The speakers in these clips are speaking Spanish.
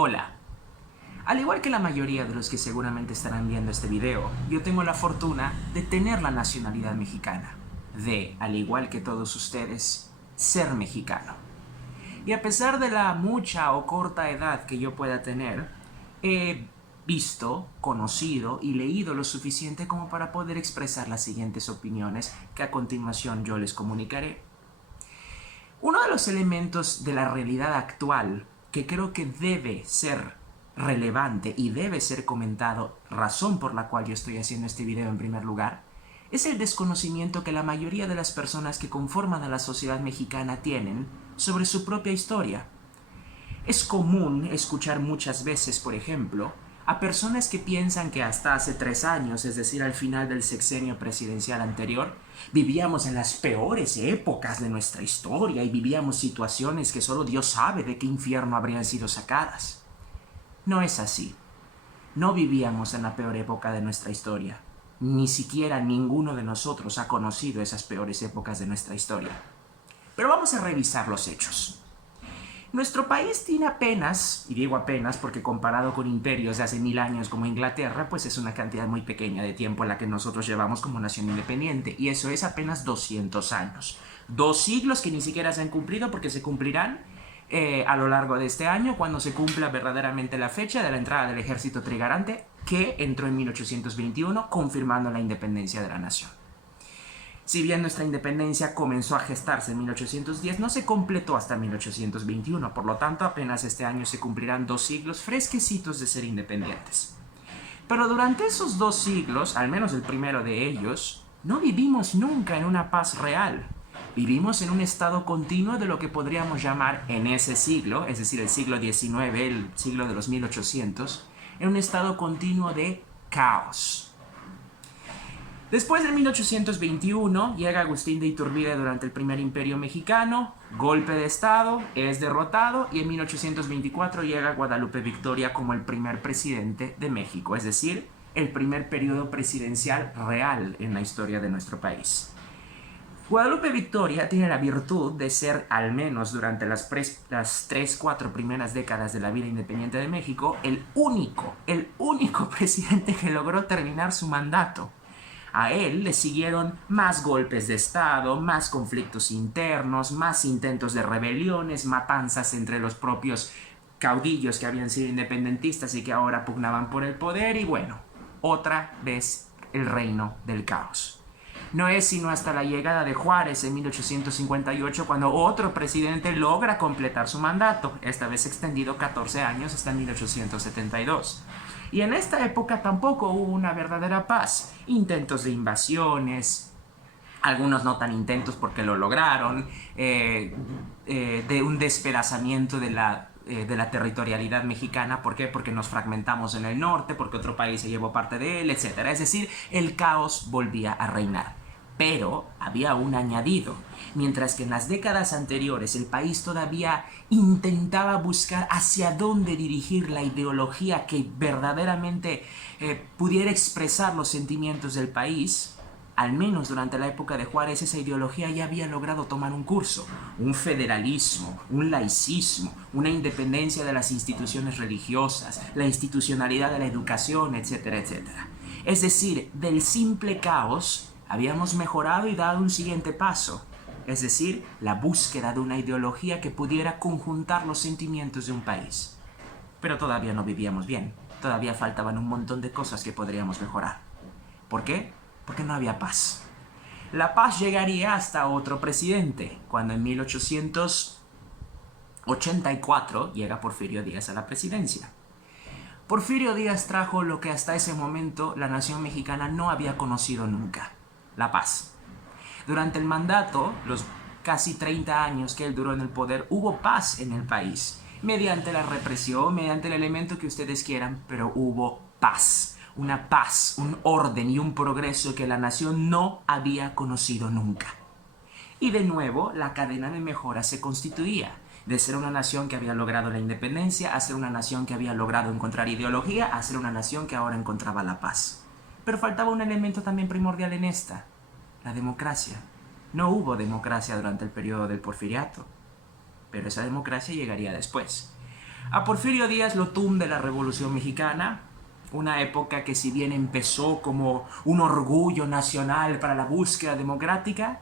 Hola. Al igual que la mayoría de los que seguramente estarán viendo este video, yo tengo la fortuna de tener la nacionalidad mexicana, al igual que todos ustedes, ser mexicano. Y a pesar de la mucha o corta edad que yo pueda tener, he visto, conocido y leído lo suficiente como para poder expresar las siguientes opiniones que a continuación yo les comunicaré. Uno de los elementos de la realidad actual que creo que debe ser relevante y debe ser comentado, razón por la cual yo estoy haciendo este video en primer lugar, es el desconocimiento que la mayoría de las personas que conforman a la sociedad mexicana tienen sobre su propia historia. Es común escuchar muchas veces, por ejemplo, a personas que piensan que hasta hace 3 años, es decir, al final del sexenio presidencial anterior, vivíamos en las peores épocas de nuestra historia y vivíamos situaciones que solo Dios sabe de qué infierno habrían sido sacadas. No es así. No vivíamos en la peor época de nuestra historia. Ni siquiera ninguno de nosotros ha conocido esas peores épocas de nuestra historia. Pero vamos a revisar los hechos. Nuestro país tiene apenas, y digo apenas porque comparado con imperios de hace 1000 años como Inglaterra, pues es una cantidad muy pequeña de tiempo la que nosotros llevamos como nación independiente, y eso es apenas 200 años. 2 siglos que ni siquiera se han cumplido porque se cumplirán a lo largo de este año cuando se cumpla verdaderamente la fecha de la entrada del ejército trigarante que entró en 1821 confirmando la independencia de la nación. Si bien nuestra independencia comenzó a gestarse en 1810, no se completó hasta 1821, por lo tanto apenas este año se cumplirán 2 siglos fresquecitos de ser independientes. Pero durante esos 2 siglos, al menos el primero de ellos, no vivimos nunca en una paz real. Vivimos en un estado continuo de lo que podríamos llamar en ese siglo, es decir, el siglo XIX, el siglo de los 1800, en un estado continuo de caos. Después de 1821 llega Agustín de Iturbide durante el primer imperio mexicano, golpe de estado, es derrotado y en 1824 llega Guadalupe Victoria como el primer presidente de México, es decir, el primer periodo presidencial real en la historia de nuestro país. Guadalupe Victoria tiene la virtud de ser, al menos durante las 3-4 primeras décadas de la vida independiente de México, el único presidente que logró terminar su mandato. A él le siguieron más golpes de estado, más conflictos internos, más intentos de rebeliones, matanzas entre los propios caudillos que habían sido independentistas y que ahora pugnaban por el poder y bueno, otra vez el reino del caos. No es sino hasta la llegada de Juárez en 1858 cuando otro presidente logra completar su mandato, esta vez extendido 14 años hasta 1872. Y en esta época tampoco hubo una verdadera paz. Intentos de invasiones, algunos no tan intentos porque lo lograron, de un despedazamiento de la territorialidad mexicana. ¿Por qué? Porque nos fragmentamos en el norte, porque otro país se llevó parte de él, etc. Es decir, el caos volvía a reinar. Pero había un añadido. Mientras que en las décadas anteriores el país todavía intentaba buscar hacia dónde dirigir la ideología que verdaderamente pudiera expresar los sentimientos del país, al menos durante la época de Juárez esa ideología ya había logrado tomar un curso, un federalismo, un laicismo, una independencia de las instituciones religiosas, la institucionalidad de la educación, etcétera, etcétera. Es decir, del simple caos habíamos mejorado y dado un siguiente paso, es decir, la búsqueda de una ideología que pudiera conjuntar los sentimientos de un país. Pero todavía no vivíamos bien, todavía faltaban un montón de cosas que podríamos mejorar. ¿Por qué? Porque no había paz. La paz llegaría hasta otro presidente, cuando en 1884 llega Porfirio Díaz a la presidencia. Porfirio Díaz trajo lo que hasta ese momento la nación mexicana no había conocido nunca: la paz. Durante el mandato, los casi 30 años que él duró en el poder, hubo paz en el país, mediante la represión, mediante el elemento que ustedes quieran, pero hubo paz. Una paz, un orden y un progreso que la nación no había conocido nunca. Y de nuevo, la cadena de mejora se constituía. De ser una nación que había logrado la independencia, a ser una nación que había logrado encontrar ideología, a ser una nación que ahora encontraba la paz. Pero faltaba un elemento también primordial en esta: la democracia. No hubo democracia durante el periodo del porfiriato, pero esa democracia llegaría después. A Porfirio Díaz lo tunde la Revolución Mexicana, una época que si bien empezó como un orgullo nacional para la búsqueda democrática,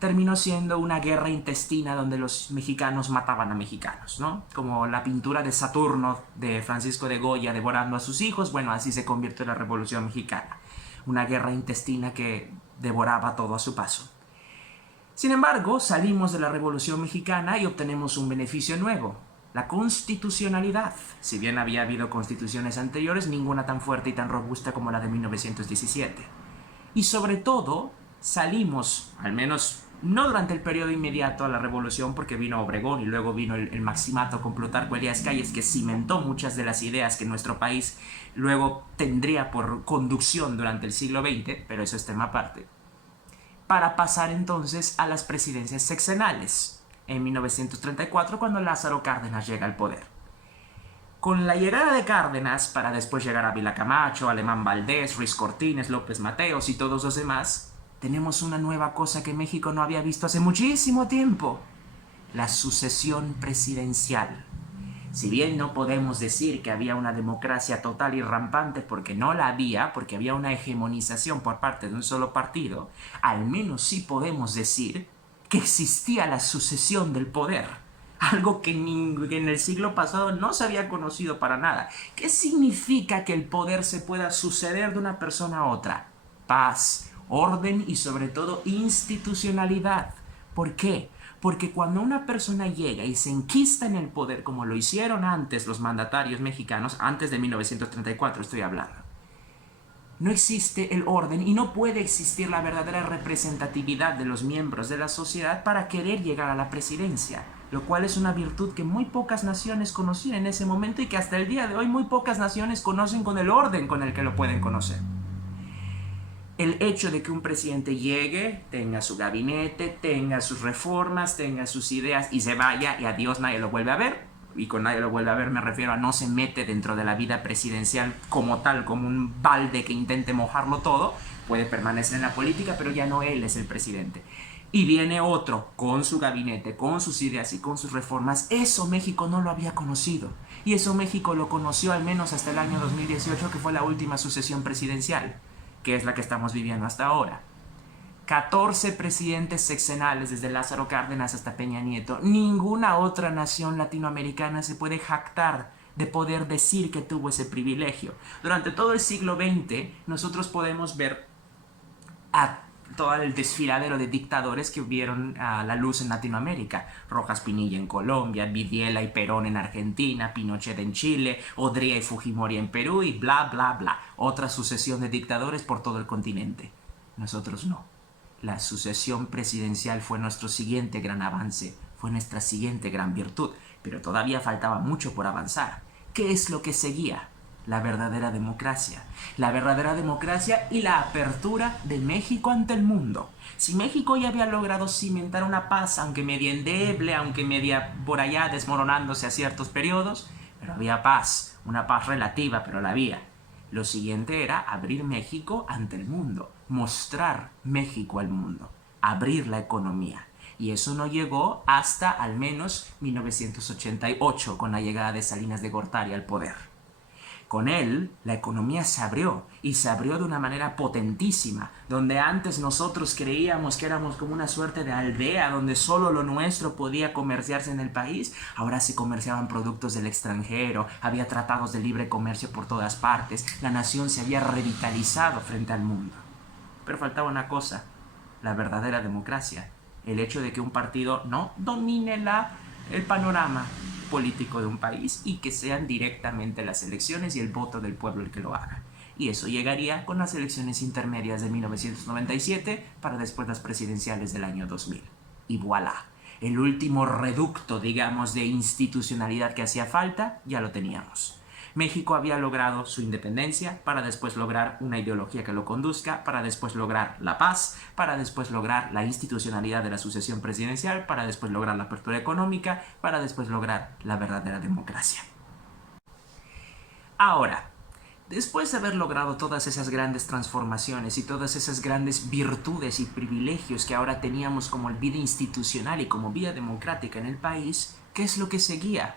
terminó siendo una guerra intestina donde los mexicanos mataban a mexicanos, ¿no? Como la pintura de Saturno de Francisco de Goya devorando a sus hijos, bueno, así se convirtió la Revolución Mexicana. Una guerra intestina que devoraba todo a su paso. Sin embargo, salimos de la Revolución Mexicana y obtenemos un beneficio nuevo, la constitucionalidad. Si bien había habido constituciones anteriores, ninguna tan fuerte y tan robusta como la de 1917. Y sobre todo, salimos, al menos no durante el periodo inmediato a la revolución, porque vino Obregón y luego vino el maximato con Plutarco Elías Calles, que cimentó muchas de las ideas que nuestro país luego tendría por conducción durante el siglo XX, pero eso es tema aparte, para pasar entonces a las presidencias sexenales, en 1934, cuando Lázaro Cárdenas llega al poder. Con la llegada de Cárdenas, para después llegar a Vila Camacho, Alemán Valdés, Ruiz Cortines, López Mateos y todos los demás, tenemos una nueva cosa que México no había visto hace muchísimo tiempo: la sucesión presidencial. Si bien no podemos decir que había una democracia total y rampante, porque no la había, porque había una hegemonización por parte de un solo partido, al menos sí podemos decir que existía la sucesión del poder. Algo que en el siglo pasado no se había conocido para nada. ¿Qué significa que el poder se pueda suceder de una persona a otra? Paz, orden y sobre todo institucionalidad. ¿Por qué? Porque cuando una persona llega y se enquista en el poder, como lo hicieron antes los mandatarios mexicanos, antes de 1934 estoy hablando, no existe el orden y no puede existir la verdadera representatividad de los miembros de la sociedad para querer llegar a la presidencia, lo cual es una virtud que muy pocas naciones conocían en ese momento y que hasta el día de hoy muy pocas naciones conocen con el orden con el que lo pueden conocer. El hecho de que un presidente llegue, tenga su gabinete, tenga sus reformas, tenga sus ideas y se vaya y adiós, nadie lo vuelve a ver. Y con nadie lo vuelve a ver me refiero a no se mete dentro de la vida presidencial como tal, como un balde que intente mojarlo todo. Puede permanecer en la política, pero ya no él es el presidente. Y viene otro con su gabinete, con sus ideas y con sus reformas. Eso México no lo había conocido. Y eso México lo conoció al menos hasta el año 2018, que fue la última sucesión presidencial, que es la que estamos viviendo hasta ahora. 14 presidentes sexenales desde Lázaro Cárdenas hasta Peña Nieto. Ninguna otra nación latinoamericana se puede jactar de poder decir que tuvo ese privilegio. Durante todo el siglo XX nosotros podemos ver a todo el desfiladero de dictadores que vieron a la luz en Latinoamérica. Rojas Pinilla en Colombia, Videla y Perón en Argentina, Pinochet en Chile, Odría y Fujimori en Perú y bla bla bla. Otra sucesión de dictadores por todo el continente. Nosotros no. La sucesión presidencial fue nuestro siguiente gran avance, fue nuestra siguiente gran virtud, pero todavía faltaba mucho por avanzar. ¿Qué es lo que seguía? La verdadera democracia. La verdadera democracia y la apertura de México ante el mundo. Si México ya había logrado cimentar una paz, aunque media endeble, aunque media por allá desmoronándose a ciertos periodos, pero había paz, una paz relativa, pero la había. Lo siguiente era abrir México ante el mundo, mostrar México al mundo, abrir la economía. Y eso no llegó hasta al menos 1988, con la llegada de Salinas de Gortari al poder. Con él, la economía se abrió, y se abrió de una manera potentísima, donde antes nosotros creíamos que éramos como una suerte de aldea, donde solo lo nuestro podía comerciarse en el país. Ahora se comerciaban productos del extranjero, había tratados de libre comercio por todas partes, la nación se había revitalizado frente al mundo. Pero faltaba una cosa, la verdadera democracia, el hecho de que un partido no domine el panorama político de un país y que sean directamente las elecciones y el voto del pueblo el que lo haga. Y eso llegaría con las elecciones intermedias de 1997 para después las presidenciales del año 2000. Y voilà, el último reducto, digamos, de institucionalidad que hacía falta, ya lo teníamos. México había logrado su independencia para después lograr una ideología que lo conduzca, para después lograr la paz, para después lograr la institucionalidad de la sucesión presidencial, para después lograr la apertura económica, para después lograr la verdadera democracia. Ahora, después de haber logrado todas esas grandes transformaciones y todas esas grandes virtudes y privilegios que ahora teníamos como vida institucional y como vida democrática en el país, ¿qué es lo que seguía?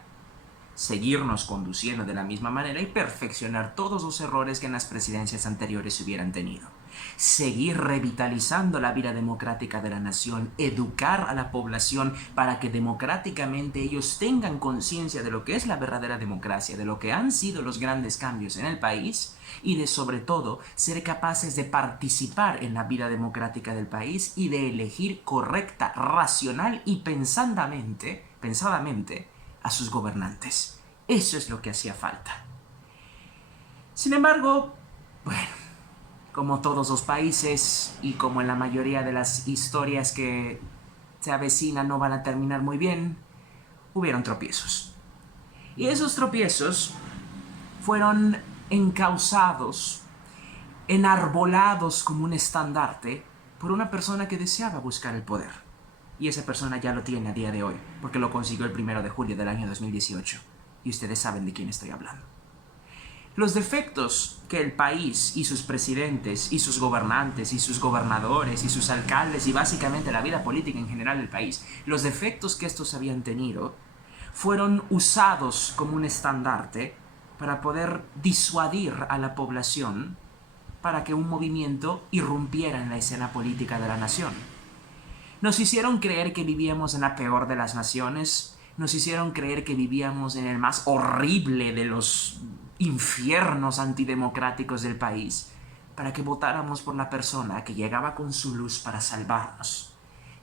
seguirnos conduciendo de la misma manera y perfeccionar todos los errores que en las presidencias anteriores se hubieran tenido. Seguir revitalizando la vida democrática de la nación, educar a la población para que democráticamente ellos tengan conciencia de lo que es la verdadera democracia, de lo que han sido los grandes cambios en el país y de sobre todo ser capaces de participar en la vida democrática del país y de elegir correcta, racional y pensadamente a sus gobernantes. Eso es lo que hacía falta. Sin embargo, bueno, como todos los países y como en la mayoría de las historias que se avecinan no van a terminar muy bien, hubieron tropiezos. Y esos tropiezos fueron encausados, enarbolados como un estandarte por una persona que deseaba buscar el poder. Y esa persona ya lo tiene a día de hoy, porque lo consiguió el 1 de julio del año 2018. Y ustedes saben de quién estoy hablando. Los defectos que el país y sus presidentes y sus gobernantes y sus gobernadores y sus alcaldes y básicamente la vida política en general del país, los defectos que estos habían tenido, fueron usados como un estandarte para poder disuadir a la población para que un movimiento irrumpiera en la escena política de la nación. Nos hicieron creer que vivíamos en la peor de las naciones, nos hicieron creer que vivíamos en el más horrible de los infiernos antidemocráticos del país, para que votáramos por la persona que llegaba con su luz para salvarnos.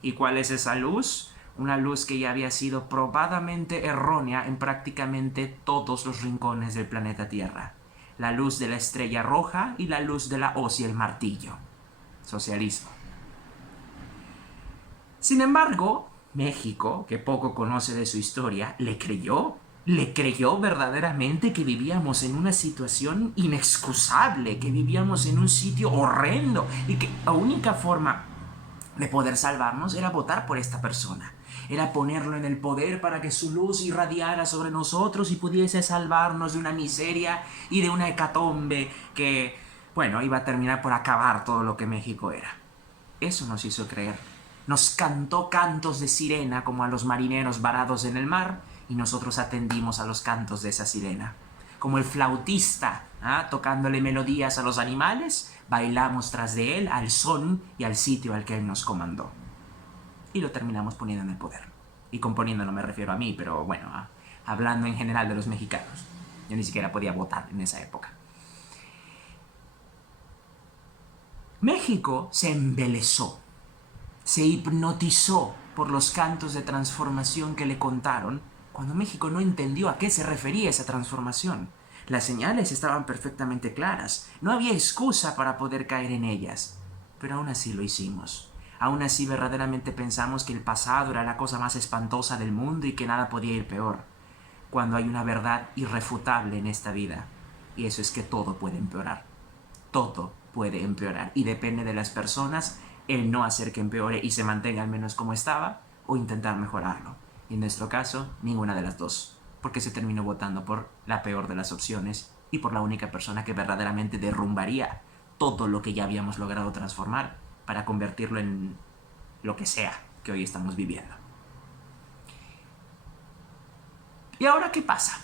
¿Y cuál es esa luz? Una luz que ya había sido probadamente errónea en prácticamente todos los rincones del planeta Tierra. La luz de la estrella roja y la luz de la hoz y el martillo. Socialismo. Sin embargo, México, que poco conoce de su historia, le creyó verdaderamente que vivíamos en una situación inexcusable, que vivíamos en un sitio horrendo y que la única forma de poder salvarnos era votar por esta persona. Era ponerlo en el poder para que su luz irradiara sobre nosotros y pudiese salvarnos de una miseria y de una hecatombe que, bueno, iba a terminar por acabar todo lo que México era. Eso nos hizo creer. Nos cantó cantos de sirena como a los marineros varados en el mar y nosotros atendimos a los cantos de esa sirena. Como el flautista, tocándole melodías a los animales, bailamos tras de él al son y al sitio al que él nos comandó. Y lo terminamos poniendo en el poder. Y con poniendo no me refiero a mí, pero bueno, hablando en general de los mexicanos. Yo ni siquiera podía votar en esa época. México se embelesó, se hipnotizó por los cantos de transformación que le contaron, cuando México no entendió a qué se refería esa transformación. Las señales estaban perfectamente claras, no había excusa para poder caer en ellas, pero aún así lo hicimos. Aún así verdaderamente pensamos que el pasado era la cosa más espantosa del mundo y que nada podía ir peor, cuando hay una verdad irrefutable en esta vida, y eso es que todo puede empeorar. Todo puede empeorar, y depende de las personas el no hacer que empeore y se mantenga al menos como estaba, o intentar mejorarlo. Y en nuestro caso, ninguna de las dos, porque se terminó votando por la peor de las opciones y por la única persona que verdaderamente derrumbaría todo lo que ya habíamos logrado transformar para convertirlo en lo que sea que hoy estamos viviendo. ¿Y ahora qué pasa?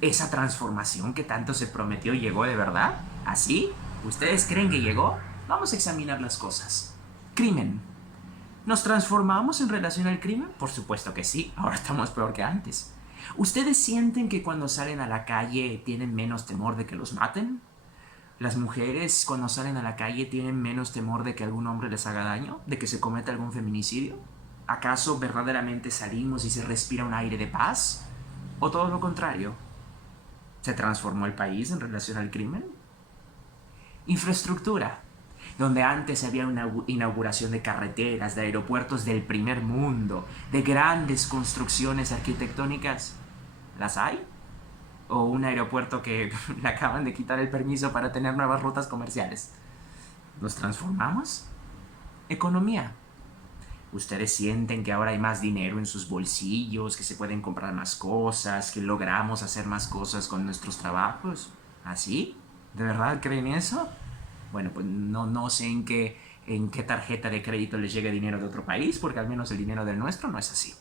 ¿Esa transformación que tanto se prometió llegó de verdad? ¿Así? ¿Ustedes creen que llegó? Vamos a examinar las cosas. Crimen. ¿Nos transformamos en relación al crimen? Por supuesto que sí, ahora estamos peor que antes. ¿Ustedes sienten que cuando salen a la calle tienen menos temor de que los maten? ¿Las mujeres cuando salen a la calle tienen menos temor de que algún hombre les haga daño? ¿De que se cometa algún feminicidio? ¿Acaso verdaderamente salimos y se respira un aire de paz? ¿O todo lo contrario? ¿Se transformó el país en relación al crimen? Infraestructura. Donde antes había una inauguración de carreteras, de aeropuertos del primer mundo, de grandes construcciones arquitectónicas, ¿las hay? ¿O un aeropuerto que le acaban de quitar el permiso para tener nuevas rutas comerciales? ¿Nos transformamos? Economía. ¿Ustedes sienten que ahora hay más dinero en sus bolsillos, que se pueden comprar más cosas, que logramos hacer más cosas con nuestros trabajos? ¿Así? ¿De verdad creen eso? Bueno, pues no sé en qué tarjeta de crédito les llega dinero de otro país, porque al menos el dinero del nuestro no es así.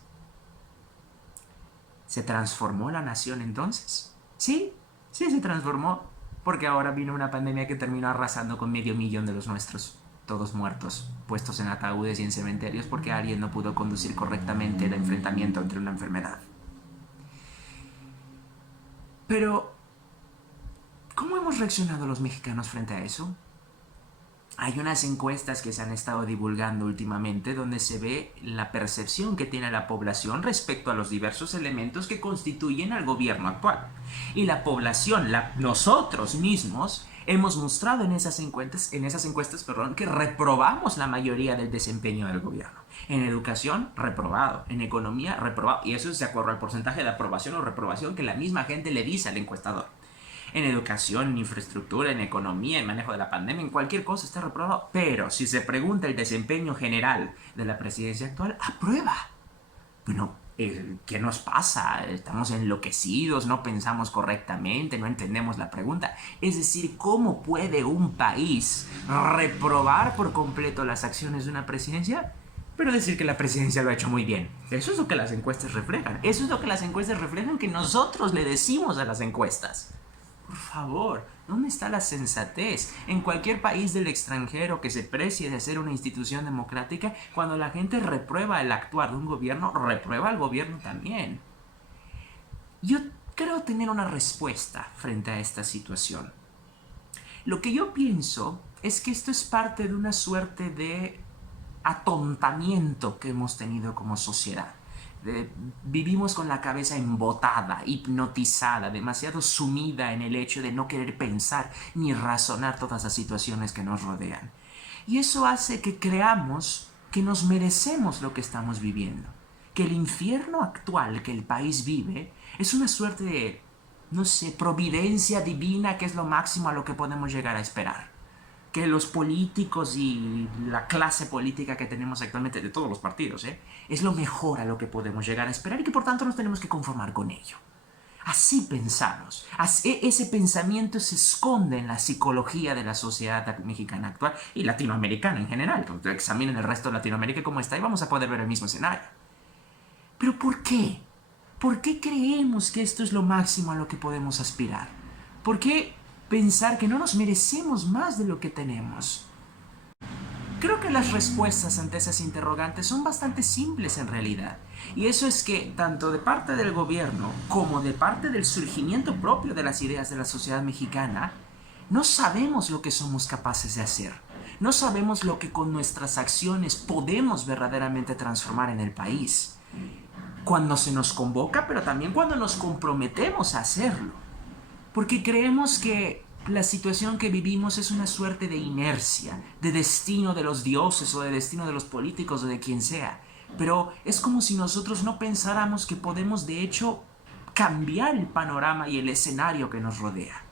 ¿Se transformó la nación entonces? Sí, sí se transformó, porque ahora vino una pandemia que terminó arrasando con 500.000 de los nuestros, todos muertos, puestos en ataúdes y en cementerios porque alguien no pudo conducir correctamente el enfrentamiento entre una enfermedad. Pero, ¿cómo hemos reaccionado los mexicanos frente a eso? Hay unas encuestas que se han estado divulgando últimamente donde se ve la percepción que tiene la población respecto a los diversos elementos que constituyen al gobierno actual. Y la población, nosotros mismos, hemos mostrado en esas encuestas, que reprobamos la mayoría del desempeño del gobierno. En educación, reprobado. En economía, reprobado. Y eso es de acuerdo al porcentaje de aprobación o reprobación que la misma gente le dice al encuestador. En educación, en infraestructura, en economía, en manejo de la pandemia, en cualquier cosa está reprobado. Pero si se pregunta el desempeño general de la presidencia actual, aprueba. Bueno, ¿qué nos pasa? ¿Estamos enloquecidos? ¿No pensamos correctamente? ¿No entendemos la pregunta? Es decir, ¿cómo puede un país reprobar por completo las acciones de una presidencia? Pero decir que la presidencia lo ha hecho muy bien. Eso es lo que las encuestas reflejan. Eso es lo que las encuestas reflejan que nosotros le decimos a las encuestas. Por favor, ¿dónde está la sensatez? En cualquier país del extranjero que se precie de ser una institución democrática, cuando la gente reprueba el actuar de un gobierno, reprueba al gobierno también. Yo creo tener una respuesta frente a esta situación. Lo que yo pienso es que esto es parte de una suerte de atontamiento que hemos tenido como sociedad. Vivimos con la cabeza embotada, hipnotizada, demasiado sumida en el hecho de no querer pensar ni razonar todas las situaciones que nos rodean. Y eso hace que creamos que nos merecemos lo que estamos viviendo. Que el infierno actual que el país vive es una suerte de, no sé, providencia divina que es lo máximo a lo que podemos llegar a esperar. Que los políticos y la clase política que tenemos actualmente, de todos los partidos, es lo mejor a lo que podemos llegar a esperar y que por tanto nos tenemos que conformar con ello. Así pensamos. Ese pensamiento se esconde en la psicología de la sociedad mexicana actual y latinoamericana en general. Examinen el resto de Latinoamérica cómo está y vamos a poder ver el mismo escenario. ¿Pero por qué? ¿Por qué creemos que esto es lo máximo a lo que podemos aspirar? ¿Por qué pensar que no nos merecemos más de lo que tenemos? Creo que las respuestas ante esas interrogantes son bastante simples en realidad. Y eso es que, tanto de parte del gobierno como de parte del surgimiento propio de las ideas de la sociedad mexicana, no sabemos lo que somos capaces de hacer. No sabemos lo que con nuestras acciones podemos verdaderamente transformar en el país. Cuando se nos convoca, pero también cuando nos comprometemos a hacerlo. Porque creemos que la situación que vivimos es una suerte de inercia, de destino de los dioses o de destino de los políticos o de quien sea. Pero es como si nosotros no pensáramos que podemos de hecho cambiar el panorama y el escenario que nos rodea.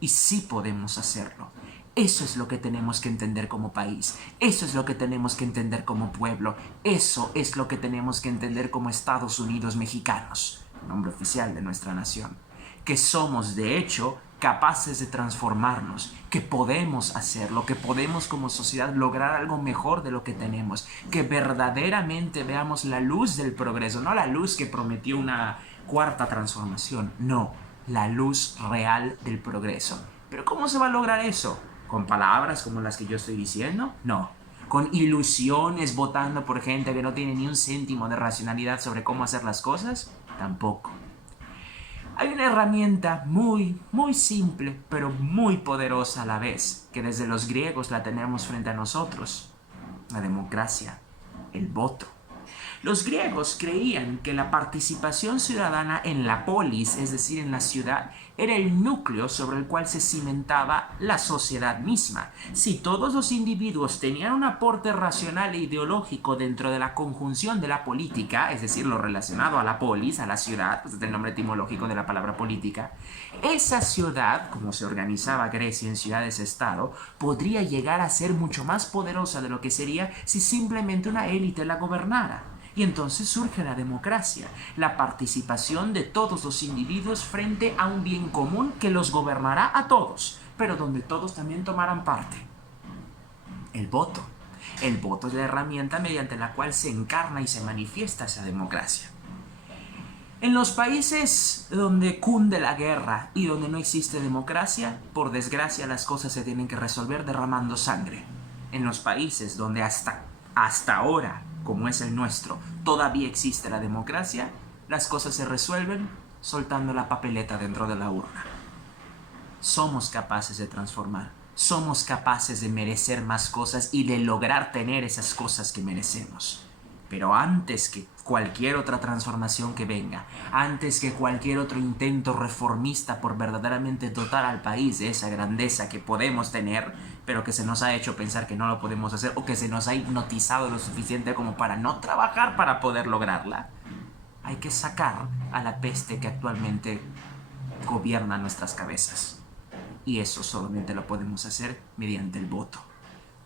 Y sí podemos hacerlo. Eso es lo que tenemos que entender como país. Eso es lo que tenemos que entender como pueblo. Eso es lo que tenemos que entender como Estados Unidos mexicanos, nombre oficial de nuestra nación. Que somos, de hecho, capaces de transformarnos, que podemos hacerlo, que podemos como sociedad lograr algo mejor de lo que tenemos, que verdaderamente veamos la luz del progreso, no la luz que prometió una cuarta transformación, no, la luz real del progreso. ¿Pero cómo se va a lograr eso? ¿Con palabras como las que yo estoy diciendo? No. ¿Con ilusiones votando por gente que no tiene ni un céntimo de racionalidad sobre cómo hacer las cosas? Tampoco. Hay una herramienta muy, muy simple, pero muy poderosa a la vez, que desde los griegos la tenemos frente a nosotros. La democracia, el voto. Los griegos creían que la participación ciudadana en la polis, es decir, en la ciudad, era el núcleo sobre el cual se cimentaba la sociedad misma. Si todos los individuos tenían un aporte racional e ideológico dentro de la conjunción de la política, es decir, lo relacionado a la polis, a la ciudad, pues es el nombre etimológico de la palabra política, esa ciudad, como se organizaba Grecia en ciudades-estado, podría llegar a ser mucho más poderosa de lo que sería si simplemente una élite la gobernara. Y entonces surge la democracia, la participación de todos los individuos frente a un bien común que los gobernará a todos, pero donde todos también tomarán parte. El voto. El voto es la herramienta mediante la cual se encarna y se manifiesta esa democracia. En los países donde cunde la guerra y donde no existe democracia, por desgracia las cosas se tienen que resolver derramando sangre. En los países donde hasta ahora, como es el nuestro, todavía existe la democracia, las cosas se resuelven soltando la papeleta dentro de la urna. Somos capaces de transformar, somos capaces de merecer más cosas y de lograr tener esas cosas que merecemos. Pero antes que cualquier otra transformación que venga, antes que cualquier otro intento reformista por verdaderamente dotar al país de esa grandeza que podemos tener, pero que se nos ha hecho pensar que no lo podemos hacer o que se nos ha hipnotizado lo suficiente como para no trabajar para poder lograrla, hay que sacar a la peste que actualmente gobierna nuestras cabezas. Y eso solamente lo podemos hacer mediante el voto.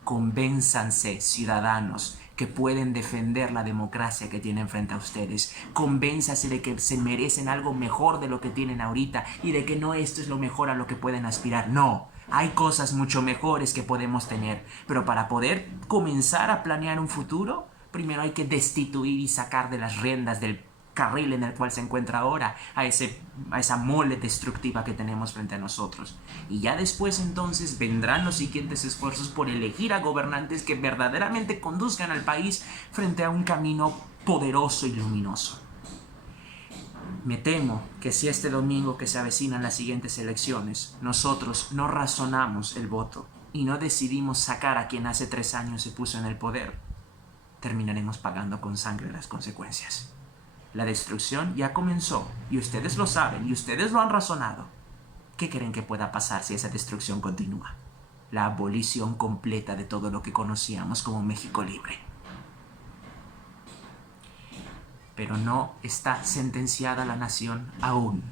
Convénzanse, ciudadanos, que pueden defender la democracia que tienen frente a ustedes. Convénzanse de que se merecen algo mejor de lo que tienen ahorita y de que no esto es lo mejor a lo que pueden aspirar. No, hay cosas mucho mejores que podemos tener, pero para poder comenzar a planear un futuro, primero hay que destituir y sacar de las riendas del carril en el cual se encuentra ahora a esa mole destructiva que tenemos frente a nosotros. Y ya después entonces vendrán los siguientes esfuerzos por elegir a gobernantes que verdaderamente conduzcan al país frente a un camino poderoso y luminoso. Me temo que si este domingo que se avecinan las siguientes elecciones, nosotros no razonamos el voto y no decidimos sacar a quien hace 3 años se puso en el poder, terminaremos pagando con sangre las consecuencias. La destrucción ya comenzó, y ustedes lo saben, y ustedes lo han razonado. ¿Qué creen que pueda pasar si esa destrucción continúa? La abolición completa de todo lo que conocíamos como México libre. Pero no está sentenciada la nación aún.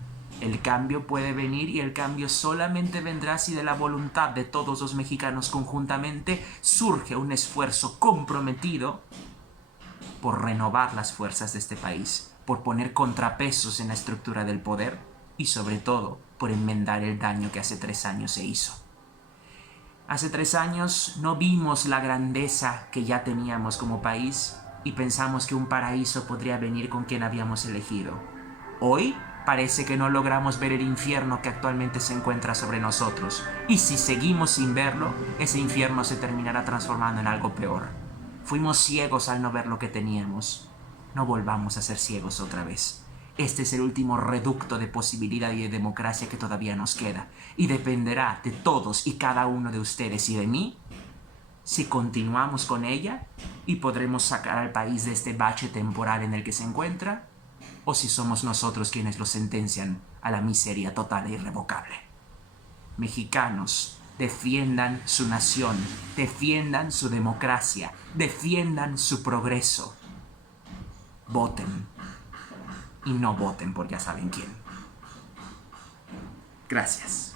El cambio puede venir y el cambio solamente vendrá si de la voluntad de todos los mexicanos conjuntamente surge un esfuerzo comprometido por renovar las fuerzas de este país, por poner contrapesos en la estructura del poder y sobre todo por enmendar el daño que hace 3 años se hizo. Hace 3 años no vimos la grandeza que ya teníamos como país y pensamos que un paraíso podría venir con quien habíamos elegido. Hoy parece que no logramos ver el infierno que actualmente se encuentra sobre nosotros, y si seguimos sin verlo, ese infierno se terminará transformando en algo peor. Fuimos ciegos al no ver lo que teníamos. No volvamos a ser ciegos otra vez. Este es el último reducto de posibilidad y de democracia que todavía nos queda, y dependerá de todos y cada uno de ustedes y de mí si continuamos con ella y podremos sacar al país de este bache temporal en el que se encuentra, o si somos nosotros quienes lo sentencian a la miseria total e irrevocable. Mexicanos, defiendan su nación, defiendan su democracia, defiendan su progreso. Voten. Y no voten por ya saben quién. Gracias.